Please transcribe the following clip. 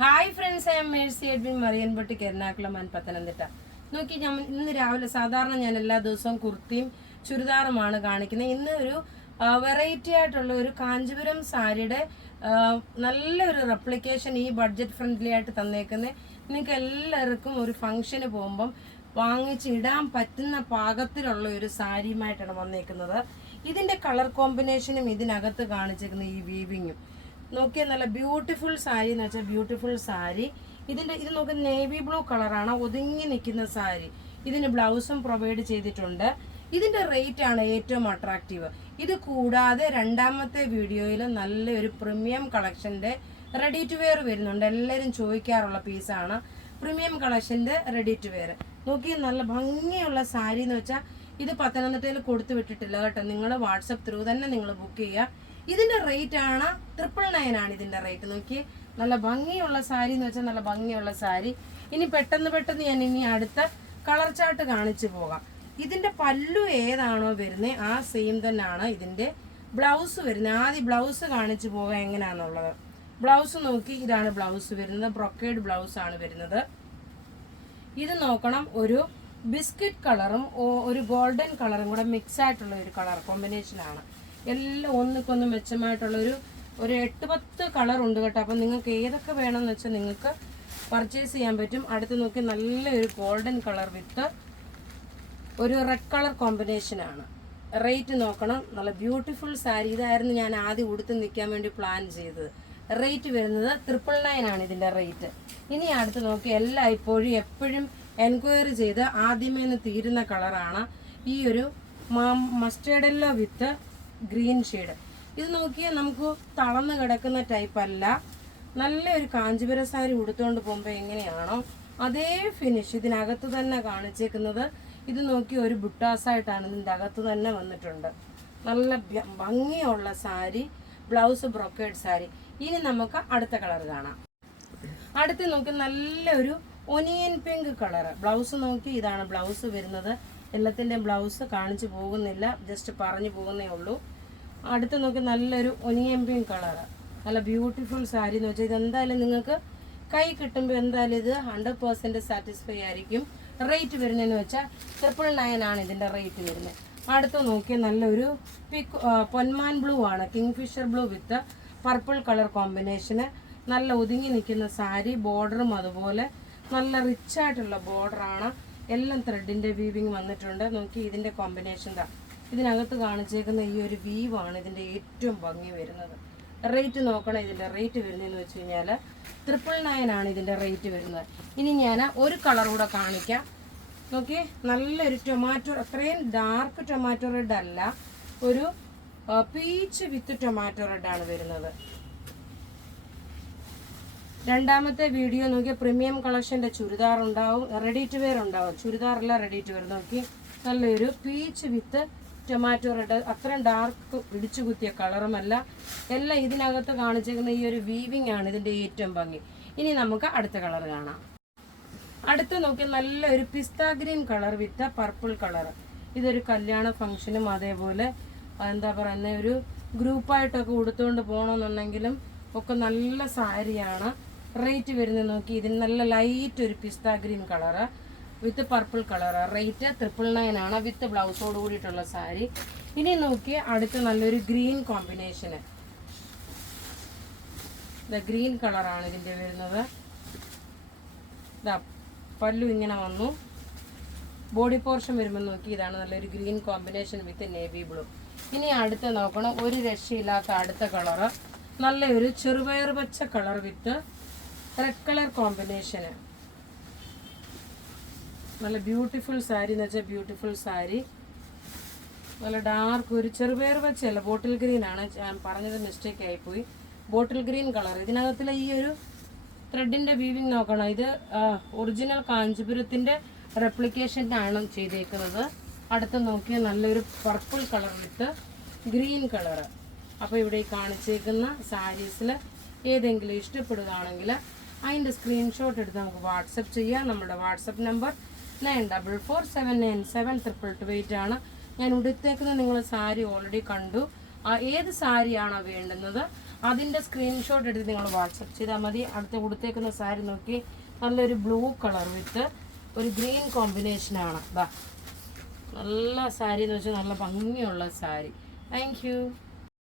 Hi friends, I am Mercy Edwin Mariyanpatti Ernakulam and Pathanamthitta. നോക്കി, ഇന്ന് രാവിലെ സാധാരണ ഞാൻ എല്ലാ ദിവസവും കുർത്തിയും ചുരിദാറുമാണ് കാണിക്കുന്നത്. ഇന്ന് ഒരു വെറൈറ്റി ആയിട്ടുള്ള ഒരു കാഞ്ചീപുരം സാരിയുടെ നല്ലൊരു റെപ്ലിക്കേഷൻ ഈ ബഡ്ജറ്റ് ഫ്രണ്ട്ലി ആയിട്ട് തന്നേക്കുന്നത്. നിങ്ങൾക്ക് എല്ലാവർക്കും ഒരു ഫംഗ്ഷന് പോകുമ്പം വാങ്ങിച്ച് ഇടാൻ പറ്റുന്ന പാകത്തിലുള്ള ഒരു സാരിയുമായിട്ടാണ് വന്നേക്കുന്നത്. ഇതിൻ്റെ കളർ കോമ്പിനേഷനും ഇതിനകത്ത് കാണിച്ചേക്കുന്ന ഈ വീവിങ്ങും നോക്കിയാൽ നല്ല ബ്യൂട്ടിഫുൾ സാരി എന്ന് വെച്ചാൽ ബ്യൂട്ടിഫുൾ സാരി. ഇത് നോക്കി നേവി ബ്ലൂ കളറാണ്, ഒതുങ്ങി നിൽക്കുന്ന സാരി. ഇതിന് ബ്ലൗസും പ്രൊവൈഡ് ചെയ്തിട്ടുണ്ട്. ഇതിൻ്റെ റേറ്റ് ആണ് ഏറ്റവും അട്രാക്റ്റീവ്. ഇത് കൂടാതെ രണ്ടാമത്തെ വീഡിയോയിൽ നല്ലൊരു പ്രീമിയം കളക്ഷൻ്റെ റെഡി ടു വെയർ വരുന്നുണ്ട്. എല്ലാവരും ചോദിക്കാറുള്ള പീസാണ് പ്രീമിയം കളക്ഷൻ്റെ റെഡി ടു വെയർ. നോക്കി, നല്ല ഭംഗിയുള്ള സാരി എന്ന് വെച്ചാൽ ഇത് പത്തനംതിട്ടയിൽ കൊടുത്തു വിട്ടിട്ടില്ല കേട്ടോ. നിങ്ങൾ വാട്സപ്പ് ത്രൂ തന്നെ നിങ്ങൾ ബുക്ക് ചെയ്യുക. ഇതിന്റെ റേറ്റ് ആണ് 999 ആണ് ഇതിന്റെ റേറ്റ്. നോക്കി, നല്ല ഭംഗിയുള്ള സാരി എന്ന് വെച്ചാൽ നല്ല ഭംഗിയുള്ള സാരി. ഇനി പെട്ടെന്ന് ഞാൻ ഇനി അടുത്ത കളർ ചാർട്ട് കാണിച്ചു പോകാം. ഇതിന്റെ പല്ലു ഏതാണോ വരുന്നത് ആ സെയിം തന്നെയാണ് ഇതിന്റെ ബ്ലൗസ് വരുന്നത്. ആദ്യം ബ്ലൗസ് കാണിച്ചു പോകാം എങ്ങനെയാണെന്നുള്ളത്. ബ്ലൗസ് നോക്കി, ഇതാണ് ബ്ലൗസ് വരുന്നത്. ബ്രൊക്കേഡ് ബ്ലൗസ് ആണ് വരുന്നത്. ഇത് നോക്കണം, ഒരു ബിസ്ക്കറ്റ് കളറും ഒരു ഗോൾഡൻ കളറും കൂടെ മിക്സ് ആയിട്ടുള്ള ഒരു കളർ കോമ്പിനേഷനാണ്. എല്ലാം ഒന്നിക്കൊന്ന് മെച്ചമായിട്ടുള്ള ഒരു 8-10 കളർ ഉണ്ട് കേട്ടോ. അപ്പം നിങ്ങൾക്ക് ഏതൊക്കെ വേണമെന്ന് വെച്ചാൽ നിങ്ങൾക്ക് പർച്ചേസ് ചെയ്യാൻ പറ്റും. അടുത്ത് നോക്കി, നല്ലൊരു ഗോൾഡൻ കളർ വിത്ത് ഒരു റെഡ് കളർ കോമ്പിനേഷനാണ്. റേറ്റ് നോക്കണം, നല്ല ബ്യൂട്ടിഫുൾ സാരി. ഇതായിരുന്നു ഞാൻ ആദ്യം ഉടുത്ത് നിൽക്കാൻ വേണ്ടി പ്ലാൻ ചെയ്തത്. റേറ്റ് വരുന്നത് 999 ആണ് ഇതിൻ്റെ റേറ്റ്. ഇനി അടുത്ത് നോക്കി, എല്ലാം എപ്പോഴും എൻക്വയറി ചെയ്ത് ആദ്യമേ തീരുന്ന കളറാണ് ഈ ഒരു മസ്റ്റേർഡ് യെല്ലോ വിത്ത് ഗ്രീൻ ഷെയ്ഡ്. ഇത് നോക്കിയാൽ നമുക്ക് തളർന്ന് കിടക്കുന്ന ടൈപ്പ് അല്ല. നല്ലൊരു കാഞ്ചീപുരം സാരി ഉടുത്തുകൊണ്ട് പോകുമ്പോൾ എങ്ങനെയാണോ അതേ ഫിനിഷ് ഇതിനകത്ത് തന്നെ കാണിച്ചേക്കുന്നത്. ഇത് നോക്കി, ഒരു ബുട്ടാസായിട്ടാണ് ഇതിൻ്റെ അകത്ത് തന്നെ വന്നിട്ടുണ്ട്. നല്ല ഭംഗിയുള്ള സാരി, ബ്ലൗസ് ബ്രൊക്കേഡ് സാരി. ഇനി നമുക്ക് അടുത്ത കളർ കാണാം. അടുത്ത് നോക്കി, നല്ലൊരു ഒനിയൻ പിങ്ക് കളർ. ബ്ലൗസ് നോക്കി, ഇതാണ് ബ്ലൗസ് വരുന്നത്. എല്ലാത്തിൻ്റെയും ബ്ലൗസ് കാണിച്ചു പോകുന്നില്ല, ജസ്റ്റ് പറഞ്ഞു പോകുന്നേ ഉള്ളൂ. അടുത്ത് നോക്കി, നല്ലൊരു ഒനിയൻ പിങ്ക് കളർ, നല്ല ബ്യൂട്ടിഫുൾ സാരി എന്ന് വെച്ചാൽ ഇതെന്തായാലും നിങ്ങൾക്ക് കൈ കിട്ടുമ്പോൾ എന്തായാലും ഇത് 100% സാറ്റിസ്ഫൈ ആയിരിക്കും. റേറ്റ് വരുന്നതെന്ന് വെച്ചാൽ 999 ആണ് ഇതിൻ്റെ റേറ്റ് വരുന്നത്. അടുത്ത് നോക്കിയാൽ നല്ലൊരു പൊന്മാൻ ബ്ലൂ ആണ്, kingfisher blue with purple colour കോമ്പിനേഷന്. നല്ല ഒതുങ്ങി നിൽക്കുന്ന സാരി. ബോർഡറും അതുപോലെ നല്ല റിച്ചായിട്ടുള്ള ബോർഡറാണ്. എല്ലാം ത്രെഡിൻ്റെ വീവിങ് വന്നിട്ടുണ്ട്. നോക്കി, ഇതിൻ്റെ കോമ്പിനേഷൻ ഇതിനകത്ത് കാണിച്ചേക്കുന്ന ഈ ഒരു വീവാണ് ഇതിൻ്റെ ഏറ്റവും ഭംഗി വരുന്നത്. റേറ്റ് നോക്കണം, ഇതിൻ്റെ റേറ്റ് വരുന്നതെന്ന് വെച്ച് കഴിഞ്ഞാൽ 999 ആണ് ഇതിൻ്റെ റേറ്റ് വരുന്നത്. ഇനി ഞാൻ ഒരു കളർ കൂടെ കാണിക്കാം. നോക്കി, നല്ലൊരു ടൊമാറ്റോ, അത്രയും ഡാർക്ക് ടൊമാറ്റോ റെഡ് അല്ല, ഒരു പീച്ച് വിത്ത് ടൊമാറ്റോ റെഡ് ആണ് വരുന്നത്. രണ്ടാമത്തെ വീഡിയോ നോക്കി, പ്രീമിയം കളക്ഷൻ്റെ ചുരിദാർ ഉണ്ടാവും, റെഡി ടു വെയർ ഉണ്ടാവും. ചുരിദാറെല്ലാം റെഡി ടു വെയർ. നോക്കി, നല്ലൊരു പീച്ച് വിത്ത് ടൊമാറ്റോ റെഡ്, അത്രയും ഡാർക്ക് ഇടിച്ചു കുത്തിയ കളറുമല്ല. എല്ലാം ഇതിനകത്ത് കാണിച്ചേക്കുന്ന ഈ ഒരു വീവിങ് ആണ് ഇതിൻ്റെ ഏറ്റവും ഭംഗി. ഇനി നമുക്ക് അടുത്ത കളർ കാണാം. അടുത്ത് നോക്കി, നല്ലൊരു pista green colour with purple colour. ഇതൊരു കല്യാണ ഫംഗ്ഷനും അതേപോലെ എന്താ പറയുന്ന ഒരു ഗ്രൂപ്പായിട്ടൊക്കെ ഉടുത്തുകൊണ്ട് പോകണമെന്നുണ്ടെങ്കിലും ഒക്കെ നല്ല സാരിയാണ്. റേറ്റ് വരുന്നത് നോക്കി, ഇതിന് നല്ല ലൈറ്റ് ഒരു pista green colour with purple colour. Rate 999 ആണ് വിത്ത് ബ്ലൗസോട് കൂടിയിട്ടുള്ള സാരി. ഇനി നോക്കി, അടുത്ത നല്ലൊരു ഗ്രീൻ കോമ്പിനേഷന്. ഗ്രീൻ കളറാണ് ഇതിൻ്റെ വരുന്നത്. പല്ലു ഇങ്ങനെ വന്നു. ബോഡി പോർഷൻ വരുമ്പോൾ നോക്കി, ഇതാണ് നല്ലൊരു green combination with navy blue. ഇനി അടുത്ത നോക്കണം, ഒരു രക്ഷയില്ലാത്ത അടുത്ത കളറ്, നല്ലൊരു ചെറുപയർ പച്ച കളർ വിത്ത് റെഡ് കളർ കോമ്പിനേഷന്. നല്ല ബ്യൂട്ടിഫുൾ സാരി എന്ന് വെച്ചാൽ ബ്യൂട്ടിഫുൾ സാരി. നല്ല ഡാർക്ക് ഒരു ചെറുപയർ പച്ചയല്ല, ബോട്ടിൽ ഗ്രീൻ ആണ്. ഞാൻ പറഞ്ഞത് മിസ്റ്റേക്ക് ആയിപ്പോയി. Bottle green colour. ഇതിനകത്തുള്ള ഈ ഒരു ത്രെഡിൻ്റെ വീവിങ് നോക്കണം. ഇത് ഒറിജിനൽ കാഞ്ചീപുരത്തിൻ്റെ റെപ്ലിക്കേഷനാണ് ചെയ്തേക്കുന്നത്. അടുത്ത് നോക്കിയാൽ നല്ലൊരു പർപ്പിൾ കളർ വിത്ത് ഗ്രീൻ കളർ. അപ്പോൾ ഇവിടെ കാണിച്ചേക്കുന്ന സാരീസിൽ ഏതെങ്കിലും ഇഷ്ടപ്പെടുകയാണെങ്കിൽ അതിൻ്റെ സ്ക്രീൻഷോട്ട് എടുത്ത് നമുക്ക് വാട്സപ്പ് ചെയ്യാം. നമ്മുടെ വാട്സപ്പ് നമ്പർ 9447972228 ആണ്. ഞാൻ ഉടുത്തേക്കുന്നത് നിങ്ങൾ സാരി ഓൾറെഡി കണ്ടു. ഏത് സാരിയാണോ വേണ്ടുന്നത് അതിൻ്റെ സ്ക്രീൻഷോട്ട് എടുത്ത് നിങ്ങൾ വാട്സപ്പ് ചെയ്താൽ മതി. അടുത്ത കൊടുത്തേക്കുന്ന സാരി നോക്കി, നല്ലൊരു ബ്ലൂ കളർ വിത്ത് ഒരു ഗ്രീൻ കോമ്പിനേഷനാണ്. നല്ല സാരി എന്ന് വെച്ചാൽ നല്ല ഭംഗിയുള്ള സാരി. Thank you.